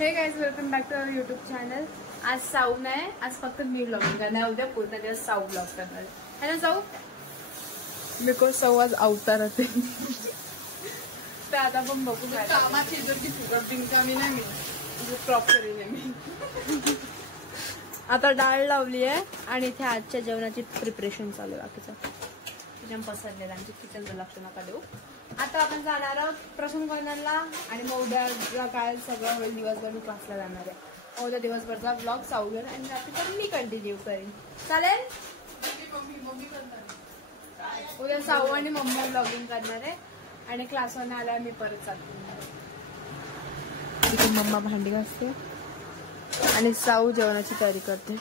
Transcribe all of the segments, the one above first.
हे guys, welcome back to our YouTube channel. आज साऊ नाही, आज फक्त मी ब्लॉगिंग करणार. उद्या पूर्ण दिवस साऊ ब्लॉग करणार है ना साऊ. बिकॉज साऊ आज अवतार होते. तर आता पण बघू कामाची इतकी फुगटिंग कमी नाही मी क्रॉप करेन मी. आता डाळ लावली आहे आणि इथे आजच्या जेवणाची प्रिपरेशन चालू आहे. बाकीचं किचन पसरलेलं आमच्या किचनचं लक्ष नका देऊ. आता आपण जाणार आहोत प्रसन्न कॉर्नरला आणि मग उद्या काय सगळं होईल. दिवसभर मी क्लासला जाणार आहे. उद्या दिवसभरचा ब्लॉग साऊ घेऊन आणि रात्री मी कंटिन्यू करेन. चालेल. उद्या साऊ आणि मम्मी ब्लॉगिंग करणार आहे आणि क्लासवरून आल्यावर मी परत जाते. तिथे मम्मा भांडी घासते आणि साऊ जेवणाची तयारी करते.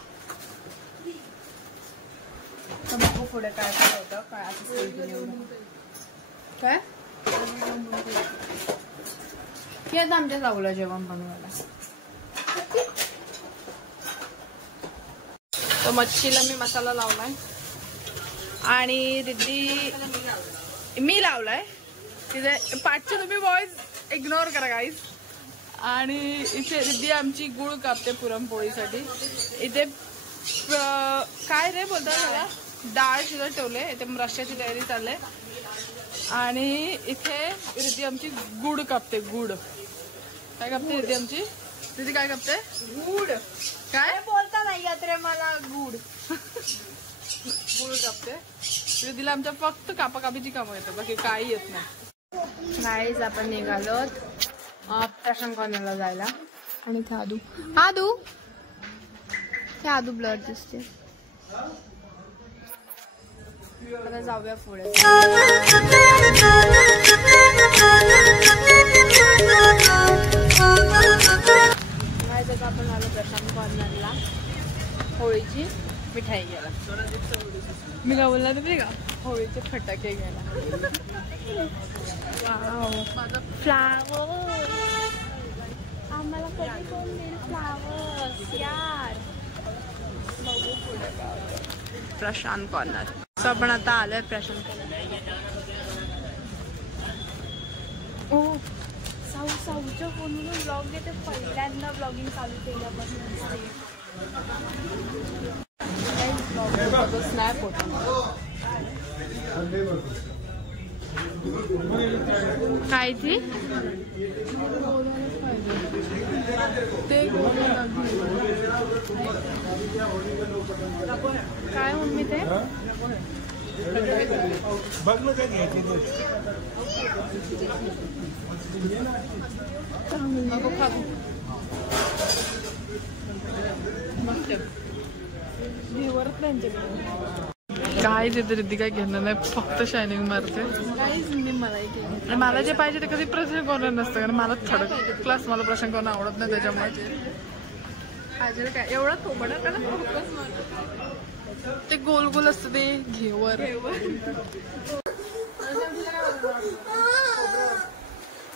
बघू पुढे काय काय होतं. काय असं काय की आता आमच्या साऊला जेवण बनवायला. तर मच्छीला मी मसाला लावलाय आणि दिदी मी लावलाय. तिथे पाठचे तुम्ही वॉइस इग्नोर करा गाईज. आणि इथे दिदी आमची गुळ कापते पुरणपोळीसाठी. इथे काय रे बोलतात मला डाळ शिजत ठेवले. इथे रश्श्याची तयारी चालली आणि इथे रिद्धी आमची गुड कापते. गुड काय कापते रिद्धी आमची. रिद्धी काय कापते. गुड काय बोलता नाही येत रे मला. गुड गुड कापते. रिद्धीला आमच्या फक्त कापाकापीची कामं येतं, बाकी काही येत नाही. गाईज आपण निघालो प्रसन्न कॉर्नरला जायला. आणि इथे आदू आदू ते आदू ब्लर दिसते. आता जाऊया पुढे. आपण आलो प्रशांत कॉर्नरला. होळीची मिठाई घ्यायला. मी काय बोलला तुम्ही का होळीचे फटाके घ्यायला. फ्लावर आम्हाला कधी कोण देईल फ्लावर्स यार. बघू पुढे प्रशांत कॉर्नर. सो आपण आता आलोय प्रशांत कॉर्नर. ओ साऊ साऊच्या फोनवरून ब्लॉग देते. पहिल्यांदा ब्लॉगिंग चालू केल्यापासून स्नॅप होता. काय ती काय मम्मी ते बघ ना काय घ्यायचे. काय देते रिद्धी काय घेणार नाही, फक्त शायनिंग मारते. मला जे पाहिजे ते कधी प्रश्न कॉर्नर नसतं, कारण मला थर्ड क्लास मला प्रश्न कॉर्नर आवडत नाही. त्याच्यामुळे काय एवढा थोबडा ते गोल गोल असतं ते घेवर.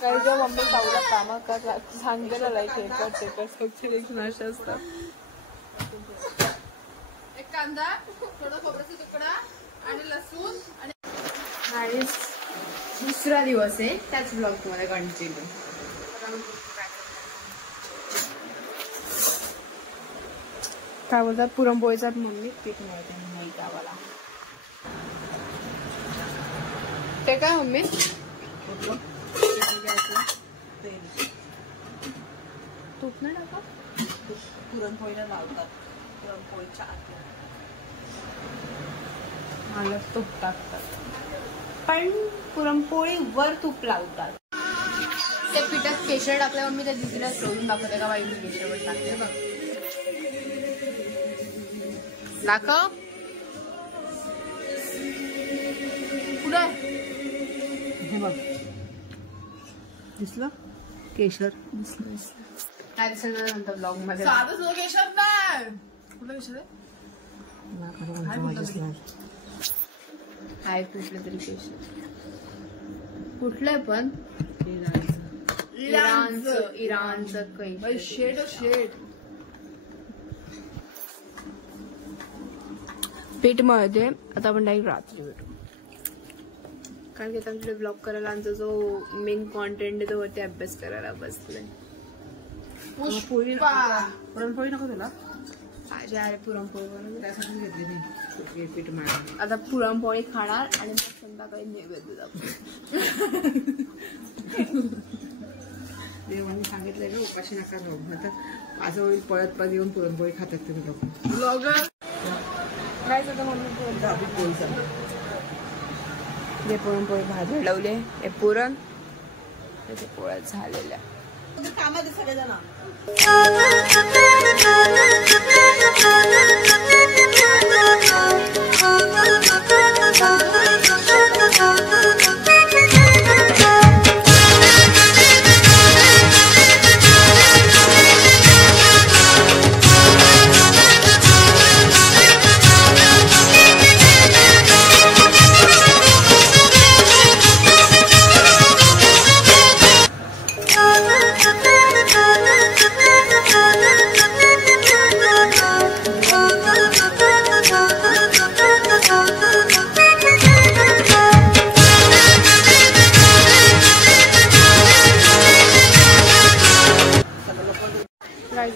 जेव्हा मम्मी साऊला कामा कर सांगेला लाईक हे कर ते कर सगळे नाश असतात. एक कांदा, थोडा खोबऱ्याचा तुकडा आणि लसूण आणि दुसरा दिवस आहे. त्याच ब्लॉग तुम्हाला कंटिन्यू. काय बोलतात पुरणपोळीचा मम्मी पीठ मिळते नाही गावाला. ते काय मम्मी तूप नाही टाका. पुरणपोळीला लावतात. पुरणपोळीच्या आत मला तूप टाकतात, पण पुरणपोळी वर तूप लावतात. त्या पिठात केशर टाकल्यावर मी त्या दिदीला सोडून दाखवते का बाई मी केशरवर टाकते. बघ दाखव पुढे. हे बघ दिसलं केशर. दिसलं काय दिसलं नंतर ब्लॉग मध्ये. साधं केशर नाही. कुठलं केशर आहे काय कुठलं तरी केशर. कुठलंय पण इराणचं काही शेड. पीठ मळते. आता आपण डायरेक्ट रात्री भेटू, कारण की आमच्याकडे ब्लॉग करायला आमचा जो मेन कॉन्टेंट आहे तो वरती अभ्यास करायला बसलाय. पुरणपोळी नको तुला? माझी आहे पुरणपोळी बनवून त्यासाठी घेतली नाही पीठ मार. आता पुरणपोळी खाणार आणि मग संध्याकाळी नैवेद्य दाखवू. देवांनी सांगितलंय ना उपाशी नका जाऊ. आता असं होईल पळत पळत येऊन पुरणपोळी खातात तुम्ही लोक. ब्लॉगर काय होतं मम्मी जे पुरणपोळी भाजी लावले हे पुरण त्याचे पोळ्या झालेल्या कामात सगळेजण.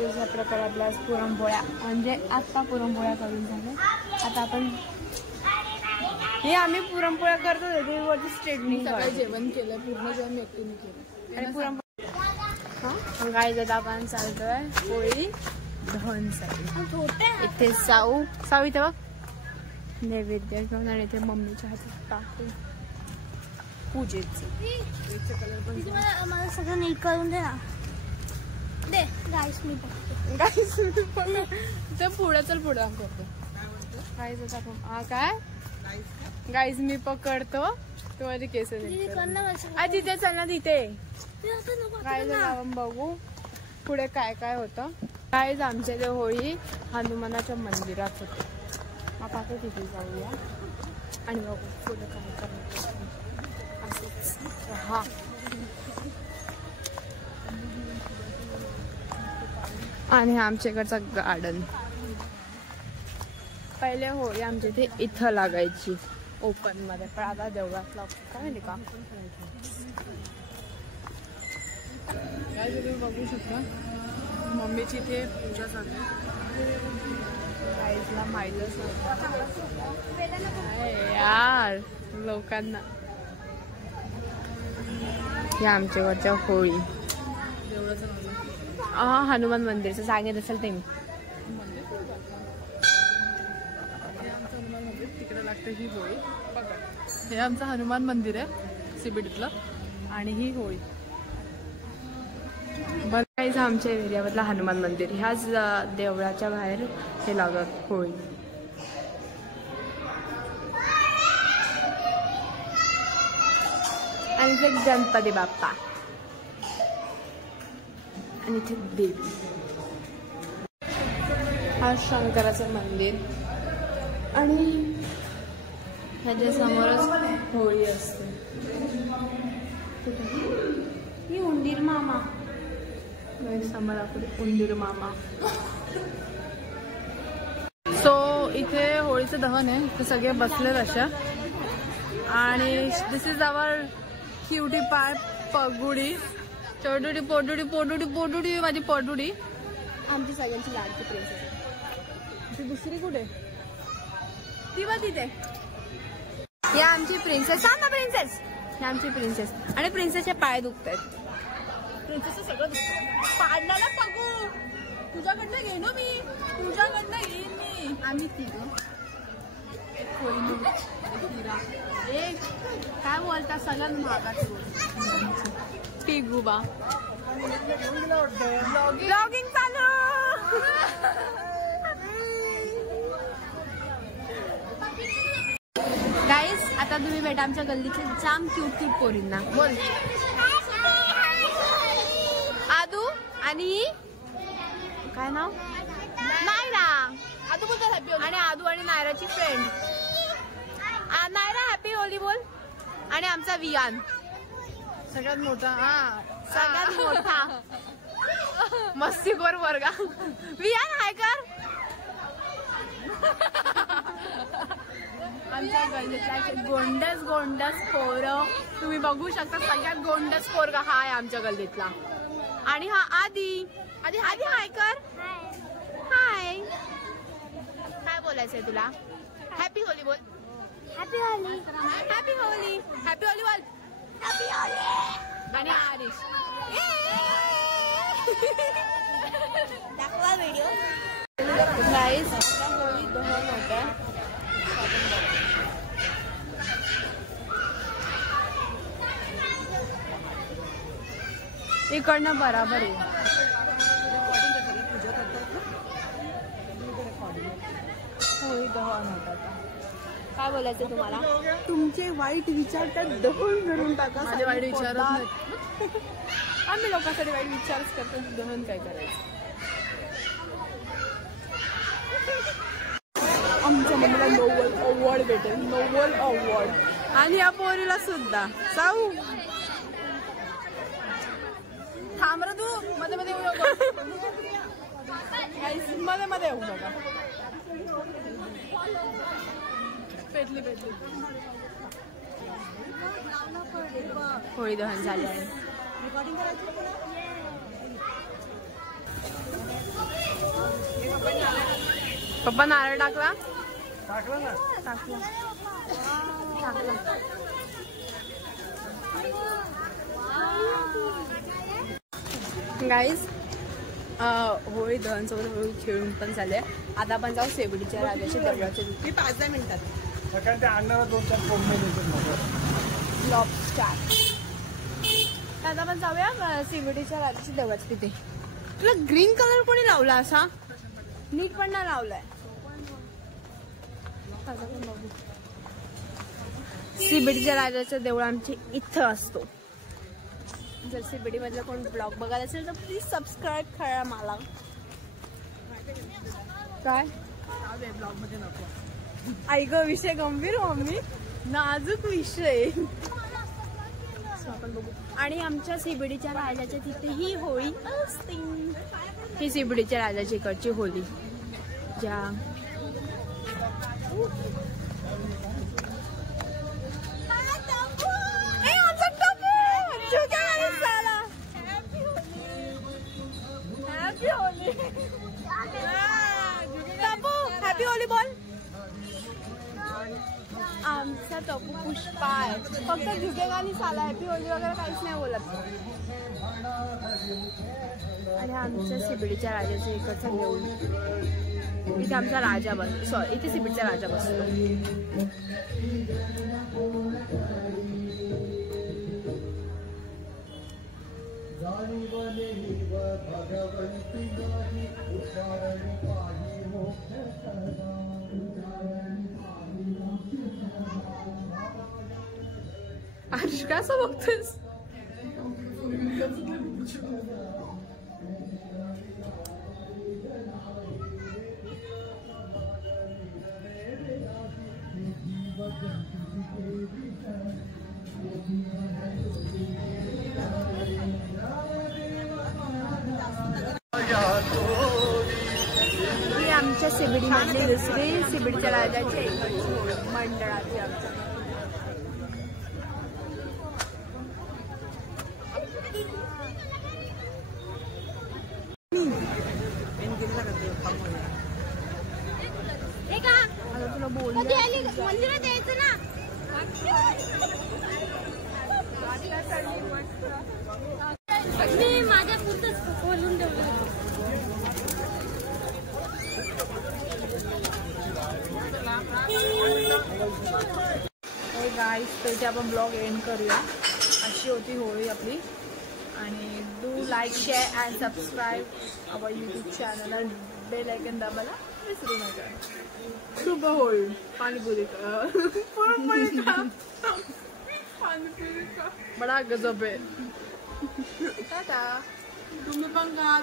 अशा प्रकारे आपल्या पुरणपोळ्या म्हणजे आता पुरणपोळ्या करून झाल्या. आता आपण हे आम्ही पुरणपोळ्या करतो वरती स्ट्रेटनिंग जेवण केलं पूर्ण जेवण एकटीने केलं आणि पुरणपोळ्या काय आता आपण चालतोय पोळी दहनसाठी. इथे साऊ इथे बघ नैवेद्य घेऊन आणि इथे मम्मीच्या हातात टाकून पूजेचं मला सगळं नीट करून दे ना. दे गाईस मी तर पुढं चल पुढं करतो गाईस. आता काय गाईस मी पकडतो तू माझी केस तिथे चल ना तिथे काय जाऊन बघू पुढे काय काय होतं. गाईस आमच्या ते होळी हनुमानाच्या मंदिरात होते. मग आता तिथे जाऊया आणि बघू पुढे काय करणार. असंच हा आणि आमच्या इकडचा गार्डन. पहिले होळी आमच्या इथे इथं लागायची ओपन मध्ये पण आता देवळात लागतो काय माहिती का. काय तुम्ही बघू शकता मम्मीची इथे पूजा चालू गाईजला माहीतच यार लोकांना. हे आमच्याकडच्या होळी हनुमान मंदिरचं सांगितलं असेल ते मी. तिकडे लागते ही होळी बघा. हे आमचं हनुमान मंदिर आहे सीबीडीतलं आणि ही होळी बघायचं आमच्या एरियामधलं हनुमान मंदिर. ह्याच देवळाच्या बाहेर हे लावतात होळी. आणि इथे गणपती बाप्पा आणि इथे देवी. हा शंकराचं मंदिर आणि ह्याच्या समोरच होळी असते. ही उंदीर मामा समोर आपले उंदीर मामा. सो इथे होळीचं दहन आहे. ते सगळे बसलेत अशा आणि दिस इज आवर क्युटी पाय पगुडी चोडुडी पोडुडी पोडुडी पोडुडी माझी पोडुडी आमची सगळ्यांची लाडकी प्रिन्सेस. ती दुसरी कुठे ती बघ तिथे. ही आमची प्रिन्सेस. सांग ना प्रिन्सेस. ही आमची प्रिन्सेस आणि प्रिन्सेसचे पाय दुखत आहेत. प्रिन्सेसचं सगळं पाडण्याला पगू तुझ्याकडनं घेईन मी. तुझ्याकडनं घेईन मी. आम्ही ती एक काय बोलता सगळ्यात महागात पिगुबा. ब्लॉगिंग चालू. गाईस आता तुम्ही भेटा आमच्या गल्लीतल्या जाम क्यूट क्यूट पोरींना. बोल. आदू आणि काय नाव नायरा. आदू बोलतात हॅपी होली. आणि आदू आणि नायराची फ्रेंड नायरा हॅपी होली बोल. आणि आमचा वियान सगळ्यात मोठा. हा सगळ्यात मोठा मस्तीखोर वर्गा. वियान हाय कर. आमच्या गल्लीतला गोंडस गोंडस पोरं तुम्ही बघू शकता. सगळ्यात गोंडस पोरगा हा आहे आमच्या गल्लीतला. आणि हा आदी आदी हाय कर. हाय. काय बोलायचंय तुला? हॅपी होली बोल. Happy Holi. Happy Holi. Happy Holi बोल. हॅपी होली. आणि आरिश दाखवा व्हिडिओ. गाईस आता होळी दहन होत आहे. इकडनं बराबर आहे. होळी दहन होत आता. काय बोलायचं तुम्हाला? तुमचे वाईट विचार त्यात दहन करून टाका. माझे वाईट विचारच नाही. आम्ही लोकांसाठी वाईट विचारच करतो. दहन काय करायचं? आमच्या मम्मीला नोबल अवॉर्ड भेटेल. Nobel award. आणि या पोरीला सुद्धा. जाऊ थांब रे तू. मध्ये मध्ये येऊ नको. मध्ये मध्ये येऊ नका. पेटली पेटली. होळी दहन झाले आहे. पप्पा नारळ टाकला. टाकला ना. टाकला टाकला. गाईज होळी दहन सोबत होळी खेळून पण झाले. आता आपण जाऊ शेवडीच्या राजाच्या दगडाच्या तिथे 5-10 मिनिटात. कारण ते आणणारा 2-4 फोडणे देतात. लॉबस्टार. आता आपण जाऊया शेवडीच्या राजाच्या दगडाच्या तिथे. तुला ग्रीन कलर कोणी लावला असा? नीट पण नाही लावलाय. सीबीडीच्या राजाचा देऊळ आमचे इथं असतो. जर सीबीडी मधला कोण ब्लॉग बघायला असेल तर प्लीज सबस्क्राईब करा मला. काय ब्लॉग मध्ये नको. ऐक विषय गंभीर मम्मी. नाजूक विषय. आपण बघू. आणि आमच्या सीबीडीच्या राजाच्या तिथे ही होळी असते. ही सीबीडीच्या राजाची इकडची होळी. ज्या हॅपी होली बोल. आमचा टपू पुष्पा आहे. फक्त झुके गाणी साला. हॅपी होली वगैरे काहीच नाही बोलत. आणि आमच्या सीबीडीच्या राजाच्या इकडचा देऊळ. इथे आमचा राजा बस. सॉरी इथे सीबीडीचा राजा बसतो. आरुष का असं बघतोस? ही आमच्या सीबीडी मधली दुसरी सीबीडीच्या राजाची इकडची मंडळाची आमच्या. तुला बोल मंदिरात यायचं ना. मी माझ्या पुरतच बोलून ठेवलं. गाईस तर इथे आपण ब्लॉग एंड करूया. अशी होती होळी आपली. आणि do like share and subscribe our YouTube channel आणि बेल आयकन दाबायला विसरू नका. शुभ होळी. पाणीपुरी का पाणीपुरी का बडा गजब आहे. टाटा. तुम्ही पण का